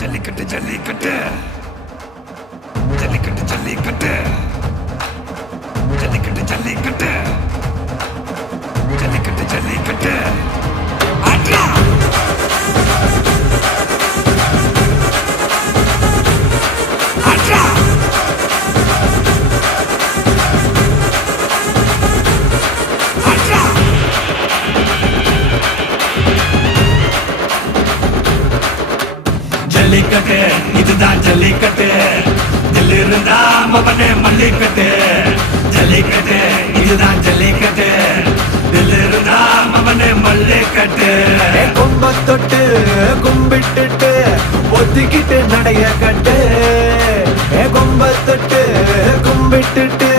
ஜல்லிக்கட்டு ஜல்லிக்கட்டு ஜல்லிக்கட்டு ஜல்லிக்கட்டு ஜல்லிக்கட்டு ஜல்லிக்கட்டு ஜல்லிக்கட்டு ஜல்லிக்கட்டு ஆட்ரா ஆட்ரா ஆட்ரா ஜல்லிக்கட்டு இதுதான் ஜல்லிக்கட்டு தில் இருந்தா மவனே மல்லிக்கட்டு ஜல்லிக்கட்டு இதுதான் ஜல்லிக்கட்டு தில் இருந்தா மவனே மல்லிக்கட்டு கும்ப தொட்டு கும்பிட்டுட்டு ஒத்திக்கிட்டு நடைய கட்டு கும்ப தொட்டு கும்பிட்டுட்டு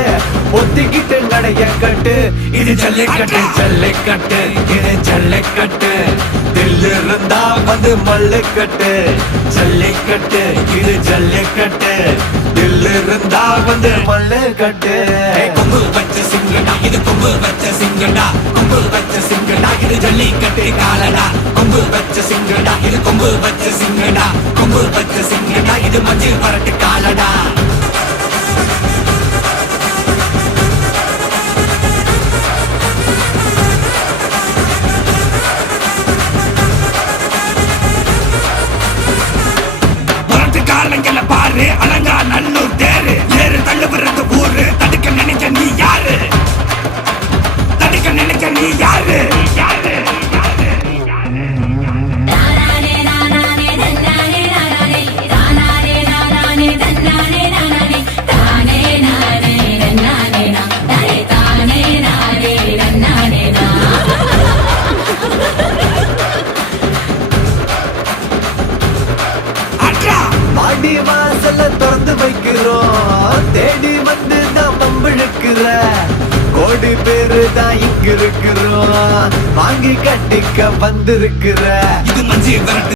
ஒத்திக்கிட்டு நடைய கட்டு இது ஜல்லிக்கட்டு ஜல்லிக்கட்டு இது ஜல்லிக்கட்டு தில் இருந்தா வந்து மல்லுக்கட்டு ஜல்லிக்கட்டு இது ஜல்லிக்கட்டு தில் இருந்தா வந்து மல்லுக்கட்டு கொம்பு வச்ச சிங்கடா இது கொம்பு வச்ச சிங்கடா கொம்பு வச்ச சிங்கடா இது ஜல்லிக்கட்டு காலடா கொம்பு வச்ச சிங்கடா இது கொம்பு வச்ச சிங்கடா கொம்பு வச்ச சிங்கடா இது மஞ்சள் பரட்டு காலடா காரணங்கள பாரு அலங்கா நல்லூர் தேரு ஏறு தள்ளு விடுறது ஊரு தடுக்க நினைக்க நீ யாரு தடுக்க நினைக்க நீ யாரு யாரு மாடி வாசல திறந்து வைக்கிறோம் தேடி வந்து நான் பம்பிழுக்கிற கோடி பேரு தான் இங்க இருக்கிறோம் வாங்கி கட்டிக்க வந்திருக்கிற இது மஞ்சி விரட்டு